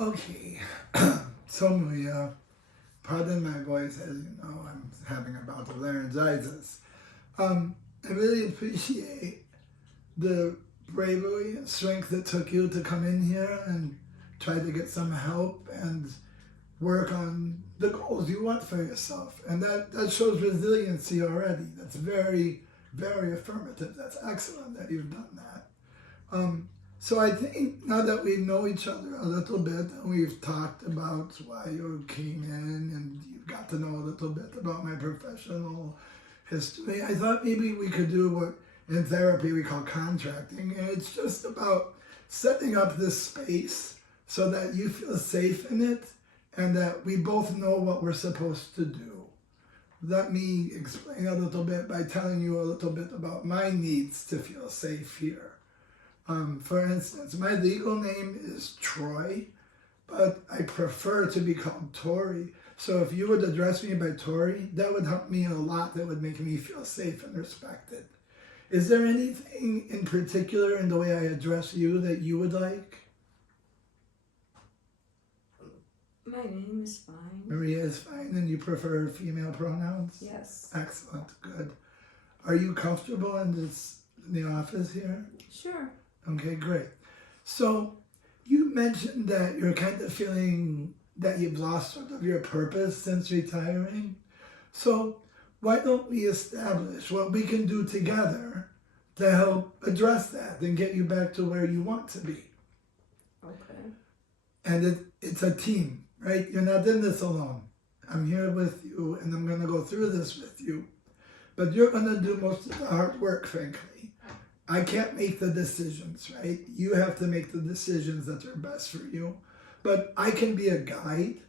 Okay, so Maria, pardon my voice, as you know, I'm having a bout of laryngitis. I really appreciate the bravery and strength it took you to come in here and try to get some help and work on the goals you want for yourself. And that shows resiliency already. That's very, very affirmative. That's excellent that you've done that. So I think now that we know each other a little bit and we've talked about why you came in and you've got to know a little bit about my professional history, I thought maybe we could do what in therapy we call contracting. And it's just about setting up this space so that you feel safe in it and that we both know what we're supposed to do. Let me explain a little bit by telling you a little bit about my needs to feel safe here. For instance, my legal name is Troy, but I prefer to be called Tori. So if you would address me by Tori, that would help me a lot. That would make me feel safe and respected. Is there anything in particular in the way I address you that you would like? My name is fine. Maria is fine, and you prefer female pronouns? Yes. Excellent, good. Are you comfortable in the office here? Sure. Okay, great. So you mentioned that you're kind of feeling that you've lost sort of your purpose since retiring. So why don't we establish what we can do together to help address that and get you back to where you want to be? Okay. And it's a team, right? You're not in this alone. I'm here with you and I'm going to go through this with you. But you're going to do most of the hard work, frankly. I can't make the decisions, right? You have to make the decisions that are best for you. But I can be a guide.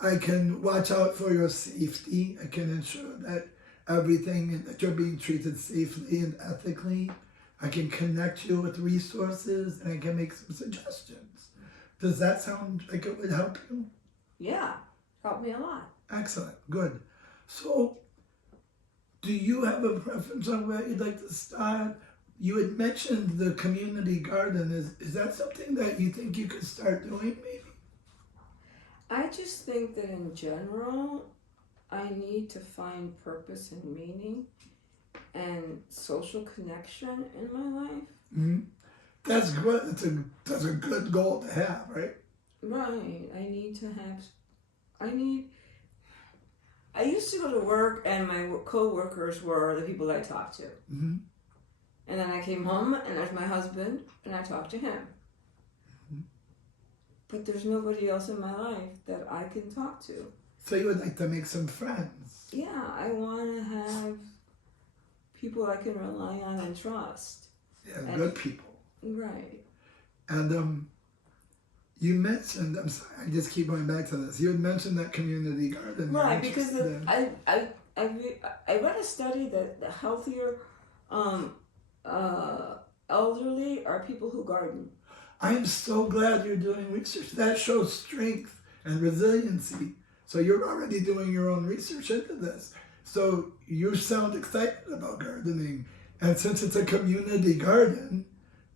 I can watch out for your safety. I can ensure that that you're being treated safely and ethically. I can connect you with resources and I can make some suggestions. Does that sound like it would help you? Yeah. Helped me a lot. Excellent, good. So, do you have a preference on where you'd like to start? You had mentioned the community garden. Is that something that you think you could start doing, maybe? I just think that in general, I need to find purpose and meaning and social connection in my life. Mm-hmm. That's good. That's a good goal to have, right? Right. I used to go to work and my co-workers were the people that I talked to. Mm-hmm. And then I came home and there's my husband and I talked to him. Mm-hmm. But there's nobody else in my life that I can talk to. So you would like to make some friends? Yeah, I want to have people I can rely on and trust. Yeah, good people. Right. And you mentioned, I'm sorry, I just keep going back to this. You had mentioned that community garden. Right, because I read a study that the healthier elderly are people who garden. I'm so glad you're doing research. That shows strength and resiliency. So you're already doing your own research into this. So you sound excited about gardening. And since it's a community garden,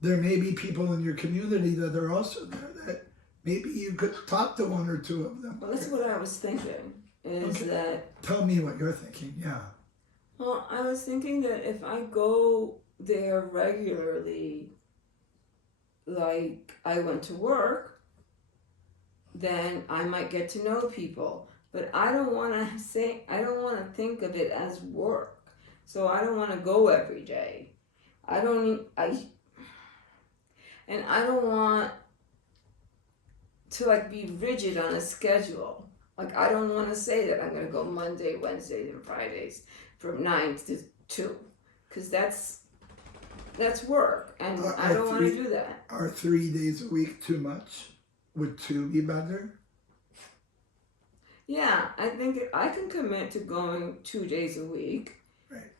there may be people in your community that are also there that maybe you could talk to one or two of them. Well, that's what I was thinking, is that... Tell me what you're thinking, yeah. Well, I was thinking that if I go there regularly, like I went to work, then I might get to know people. But I don't want to think of it as work. So I don't want to go every day. And I don't want to be rigid on a schedule. I don't want to say that I'm going to go Monday, Wednesdays, and Fridays from 9 to 2. Because that's work. And I don't want to do that. Are 3 days a week too much? Would 2 be better? Yeah, I think I can commit to going 2 days a week. Right.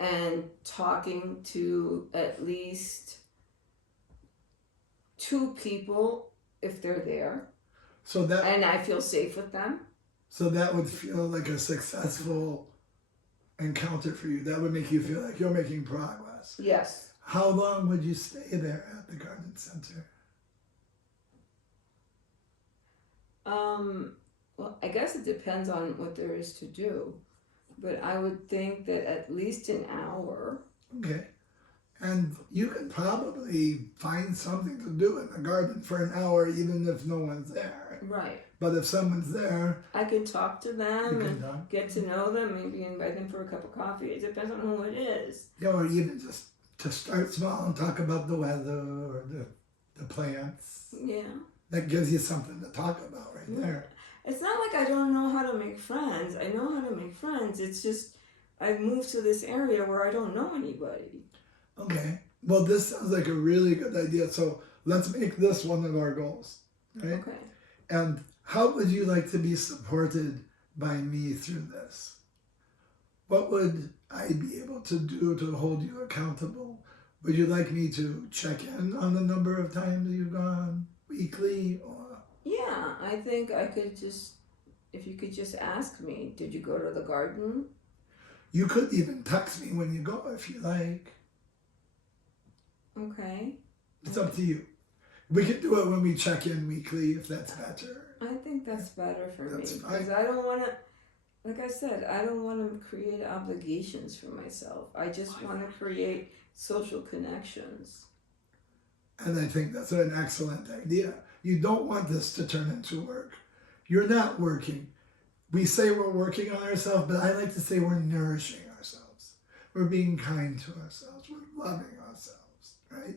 And talking to at least 2 people if they're there. And I feel safe with them. So that would feel like a successful encounter for you. That would make you feel like you're making progress. Yes. How long would you stay there at the garden center? Well, I guess it depends on what there is to do, but I would think that at least an hour. Okay. And you could probably find something to do in the garden for an hour, even if no one's there. Right. But if someone's there, I can talk to you them can and talk. get to know them, maybe invite them for a cup of coffee. It depends on who it is. Yeah, or even just to start small and talk about the weather or the plants. Yeah. That gives you something to talk about right there. It's not like I don't know how to make friends. I know how to make friends. It's just I've moved to this area where I don't know anybody. Okay. Well, this sounds like a really good idea. So let's make this one of our goals, right? Okay. And how would you like to be supported by me through this? What would I be able to do to hold you accountable? Would you like me to check in on the number of times you've gone weekly? Or Yeah, I think I could just, if you could just ask me, did you go to the garden? you could even text me when you go if you like. Okay. It's up to you. We could do it when we check in weekly if that's better. I think that's better for That's me fine. because I don't want to, like I said, I don't want to create obligations for myself. I just want to create social connections. And I think that's an excellent idea. You don't want this to turn into work. You're not working. We say we're working on ourselves, but I like to say we're nourishing ourselves. We're being kind to ourselves. We're loving ourselves, right?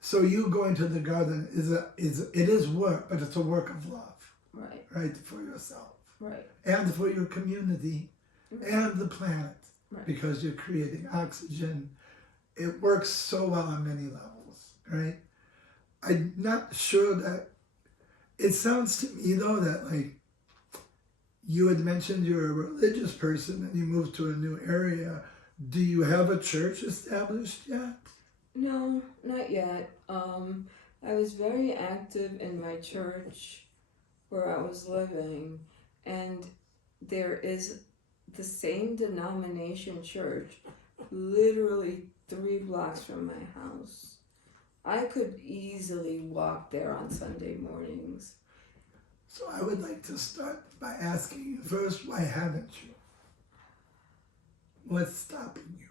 So you going to the garden is work, but it's a work of love, Right. right? For yourself Right. and for your community and the planet, Right. because you're creating oxygen. It works so well on many levels, right? I'm not sure that it sounds to me though that like you had mentioned you're a religious person and you moved to a new area. Do you have a church established yet? No, not yet. I was very active in my church where I was living, and there is the same denomination church literally 3 blocks from my house. I could easily walk there on Sunday mornings. So I would like to start by asking you first, why haven't you? What's stopping you?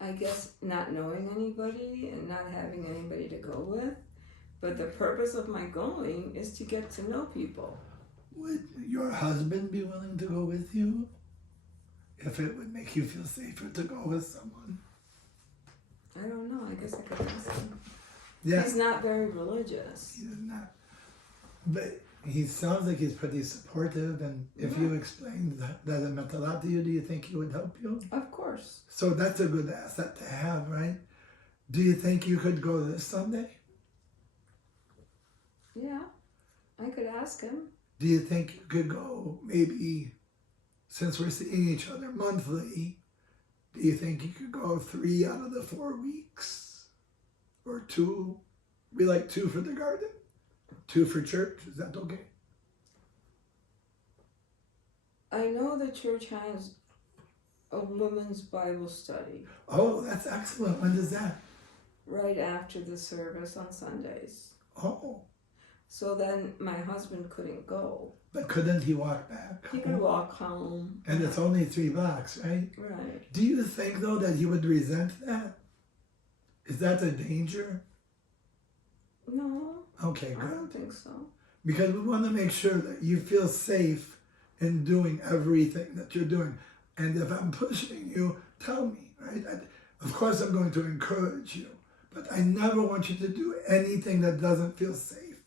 I guess not knowing anybody and not having anybody to go with. But the purpose of my going is to get to know people. Would your husband be willing to go with you? If it would make you feel safer to go with someone? I don't know. I guess I could ask him. Yeah, He's not very religious. he does not. But he sounds like he's pretty supportive, and if you explained that it meant a lot to you, do you think he would help you? Of course. So that's a good asset to have, right? Do you think you could go this Sunday? Yeah. I could ask him. Do you think you could go maybe, since we're seeing each other monthly, do you think you could go 3 out of the 4 weeks? Or 2? We like 2 for the garden? 2 for church? Is that okay? I know the church has a women's Bible study Oh, that's excellent. When does that? right after the service on Sundays. Oh, So then my husband couldn't go. but couldn't he walk back? He could walk home. And it's only 3 blocks, right? Right. Do you think, though, that he would resent that? Is that a danger? No, Okay, I good. don't think so. Because we want to make sure that you feel safe in doing everything that you're doing. And if I'm pushing you, tell me, right? Of course, I'm going to encourage you, but I never want you to do anything that doesn't feel safe,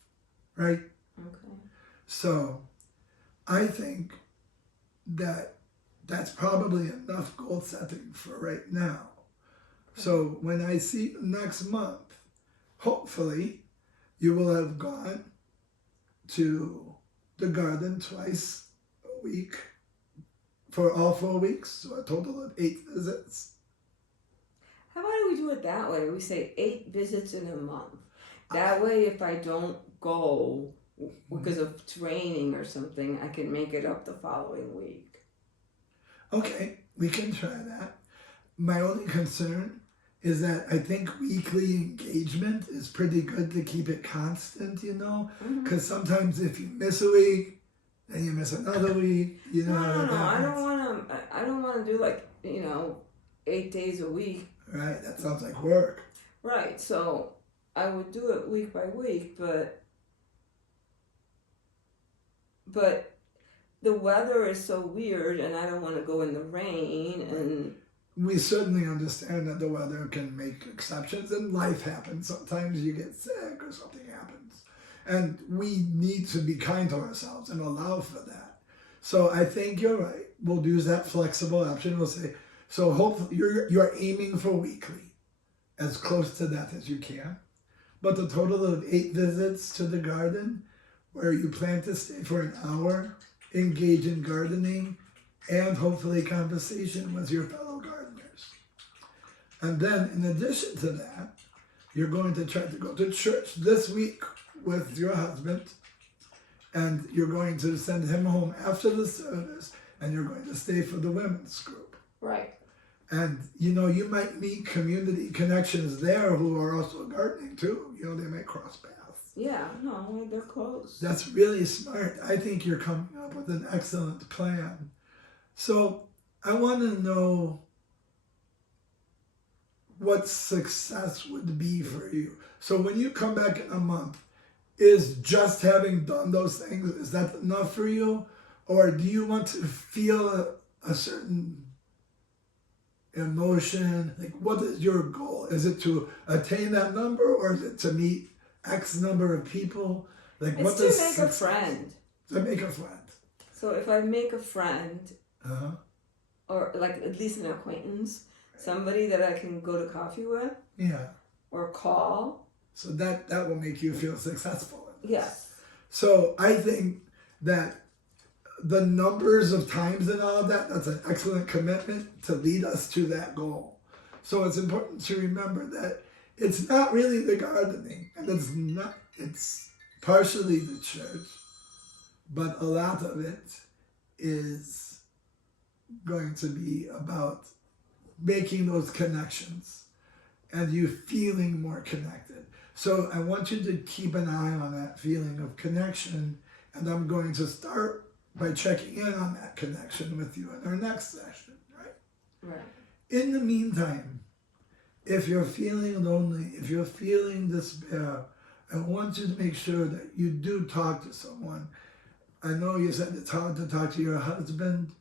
right? Okay. So I think that that's probably enough goal setting for right now. So when I see you next month, hopefully you will have gone to the garden twice a week for all 4 weeks, so a total of 8 visits. How about we do it that way? We say 8 visits in a month. That way, if I don't go because of training or something, I can make it up the following week. Okay, we can try that. My only concern is that I think weekly engagement is pretty good to keep it constant, Mhm. because sometimes if you miss a week, then you miss another week, No, how no, that no. I don't happens. want to. I don't want to do like 8 days a week. Right? That sounds like work. Right. So I would do it week by week, but the weather is so weird, and I don't want to go in the rain. And We certainly understand that the weather can make exceptions and life happens. Sometimes you get sick or something happens. And we need to be kind to ourselves and allow for that. So I think you're right. We'll use that flexible option. We'll say, so hopefully you're aiming for weekly, as close to that as you can. But the total of 8 visits to the garden, where you plan to stay for an hour, engage in gardening, and hopefully conversation with your fellow gardeners. And then in addition to that, you're going to try to go to church this week with your husband, and you're going to send him home after the service, and you're going to stay for the women's group. right. And you might meet community connections there who are also gardening too. They might cross paths. Yeah. No, they're close. That's really smart. I think you're coming up with an excellent plan. So I want to know what success would be for you. So when you come back in a month, is just having done those things, is that enough for you? Or do you want to feel a certain emotion? Like, what is your goal? Is it to attain that number, or is it to meet X number of people? Like, It's what to does make a friend. To make a friend. So if I make a friend, Uh-huh. or like at least an acquaintance, somebody that I can go to coffee with Yeah. or call. So that will make you feel successful. Yes. So I think that the numbers of times and all of that's an excellent commitment to lead us to that goal. So it's important to remember that it's not really the gardening, and it's partially the church, but a lot of it is going to be about making those connections and you feeling more connected. So I want you to keep an eye on that feeling of connection, and I'm going to start by checking in on that connection with you in our next session, right? Right. In the meantime, if you're feeling lonely, if you're feeling despair, I want you to make sure that you do talk to someone. I know you said it's hard to talk to your husband.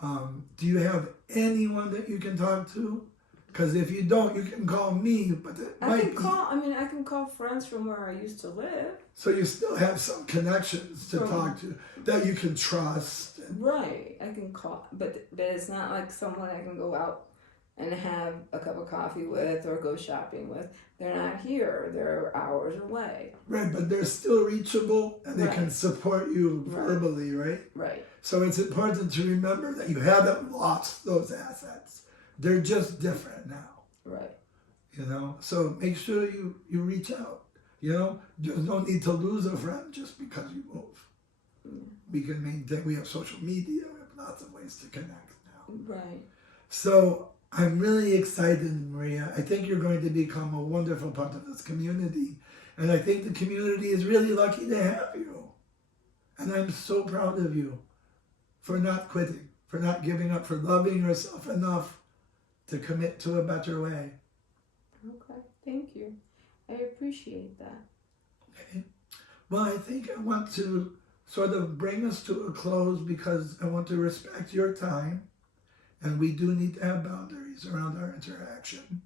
Do you have anyone that you can talk to? Because if you don't, you can call me, but it I might can be. I can call friends from where I used to live. So you still have some connections to talk to that you can trust. Right. I can call, but it's not like someone I can go out and have a cup of coffee with or go shopping with. They're not here. They're hours away. Right, but they're still reachable and they can Right. support you Right. verbally, right? Right. So it's important to remember that you haven't lost those assets. They're just different now, Right. So make sure you reach out, There's no need to lose a friend just because you move. We can maintain, we have social media, we have lots of ways to connect now. Right. So I'm really excited, Maria. I think you're going to become a wonderful part of this community. And I think the community is really lucky to have you. And I'm so proud of you for not quitting, for not giving up, for loving yourself enough to commit to a better way. Okay. Thank you. I appreciate that. Okay. Well, I think I want to sort of bring us to a close because I want to respect your time. And we do need to have boundaries around our interaction.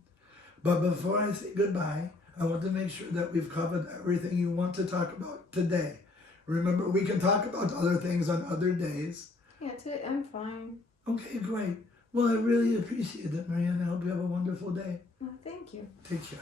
But before I say goodbye, I want to make sure that we've covered everything you want to talk about today. Remember, we can talk about other things on other days. Yeah, today I'm fine. Okay, great. Well, I really appreciate it, Maria, and I hope you have a wonderful day. Well, thank you. Take care.